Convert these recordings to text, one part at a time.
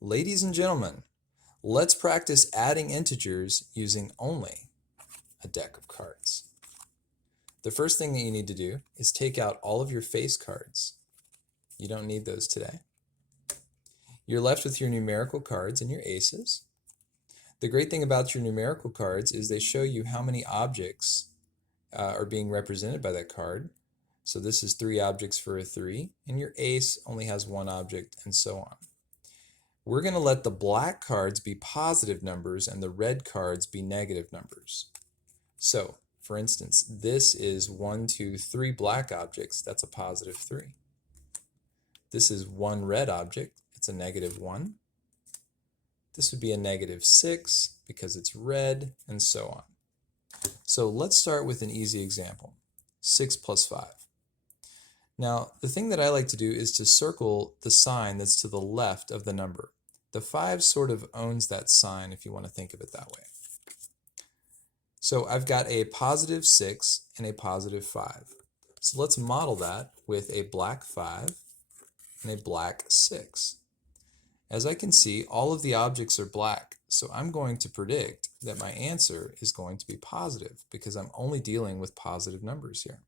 Ladies and gentlemen, let's practice adding integers using only a deck of cards. The first thing that you need to do is take out all of your face cards. You don't need those today. You're left with your numerical cards and your aces. The great thing about your numerical cards is they show you how many objects are being represented by that card. So this is 3 objects for a 3, and your ace only has 1 object, and so on. We're going to let the black cards be positive numbers and the red cards be negative numbers. So, for instance, this is 1, 2, 3 black objects. That's a positive 3. This is 1 red object. It's a negative 1. This would be a negative 6 because it's red, and so on. So let's start with an easy example. 6 plus 5. Now, the thing that I like to do is to circle the sign that's to the left of the number. The 5 sort of owns that sign, if you want to think of it that way. So I've got a positive 6 and a positive 5. So let's model that with a black 5 and a black 6. As I can see, all of the objects are black, so I'm going to predict that my answer is going to be positive because I'm only dealing with positive numbers here.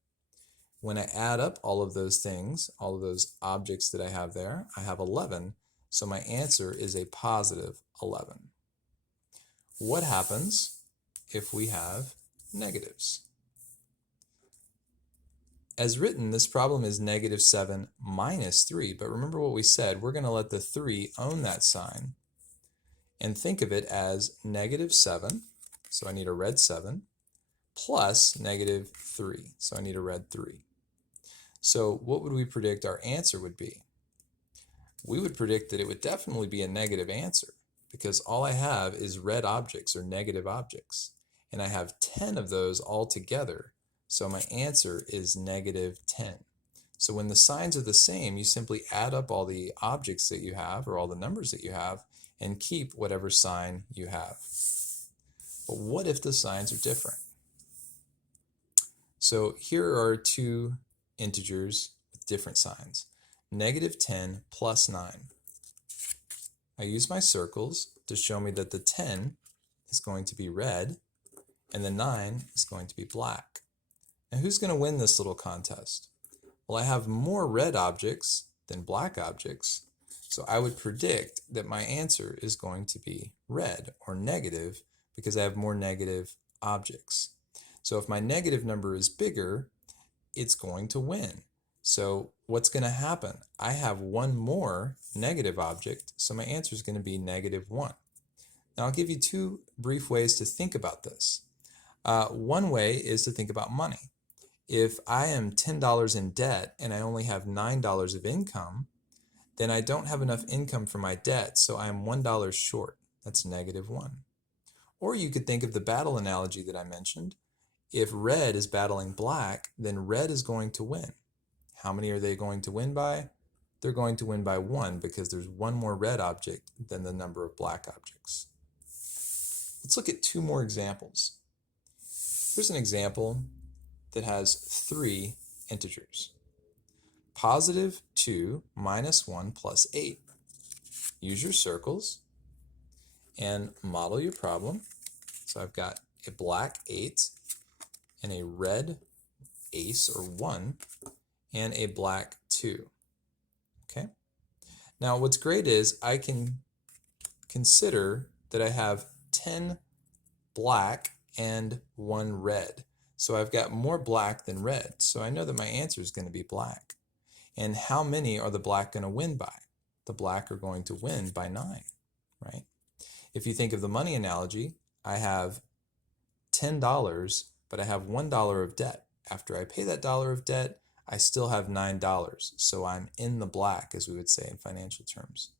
When I add up all of those things, all of those objects that I have there, I have 11, so my answer is a positive 11. What happens if we have negatives? As written, this problem is negative 7 minus 3, but remember what we said, we're going to let the 3 own that sign and think of it as negative 7, so I need a red 7, plus negative 3, so I need a red 3. So what would we predict our answer would be? We would predict that it would definitely be a negative answer because all I have is red objects or negative objects, and I have 10 of those all together. So my answer is negative 10. So when the signs are the same, you simply add up all the objects that you have or all the numbers that you have and keep whatever sign you have. But what if the signs are different? So here are 2 integers with different signs. Negative 10 plus 9. I use my circles to show me that the 10 is going to be red and the 9 is going to be black. Now who's going to win this little contest? Well, I have more red objects than black objects, so I would predict that my answer is going to be red or negative because I have more negative objects. So if my negative number is bigger, it's going to win. So what's going to happen? I have 1 more negative object, so my answer is going to be negative 1. Now I'll give you 2 brief ways to think about this. One way is to think about money. If I am $10 in debt and I only have $9 of income, then I don't have enough income for my debt, so I am $1 short. That's negative 1. Or you could think of the battle analogy that I mentioned. If red is battling black, then red is going to win. How many are they going to win by? They're going to win by 1 because there's 1 more red object than the number of black objects. Let's look at 2 more examples. Here's an example that has 3 integers. Positive 2 minus 1 plus 8. Use your circles and model your problem. So I've got a black 8 and a red ace or 1 and a black 2. Okay? Now what's great is I can consider that I have 10 black and 1 red. So I've got more black than red, so I know that my answer is going to be black. And how many are the black going to win by? The black are going to win by 9, right? If you think of the money analogy, I have $10, but I have $1 of debt. After I pay that dollar of debt, I still have $9, so I'm in the black, as we would say in financial terms.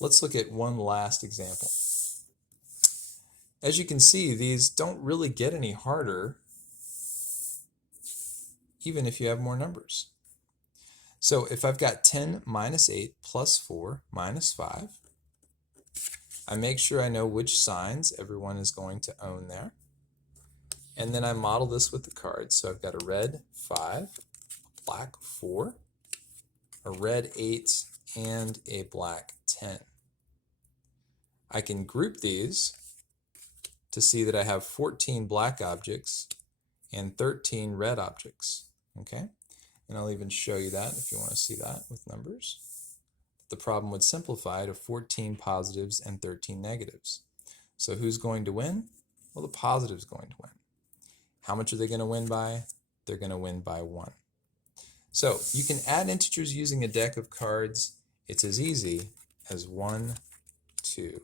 Let's look at one last example. As you can see, these don't really get any harder even if you have more numbers. So if I've got 10 minus 8 plus 4 minus 5, I make sure I know which signs everyone is going to own there. And then I model this with the cards. So I've got a red 5, a black 4, a red 8, and a black 10. I can group these to see that I have 14 black objects and 13 red objects. Okay, and I'll even show you that if you want to see that with numbers. The problem would simplify to 14 positives and 13 negatives. So who's going to win? Well, the positive's going to win. How much are they going to win by? They're going to win by 1. So you can add integers using a deck of cards. It's as easy as 1, 2,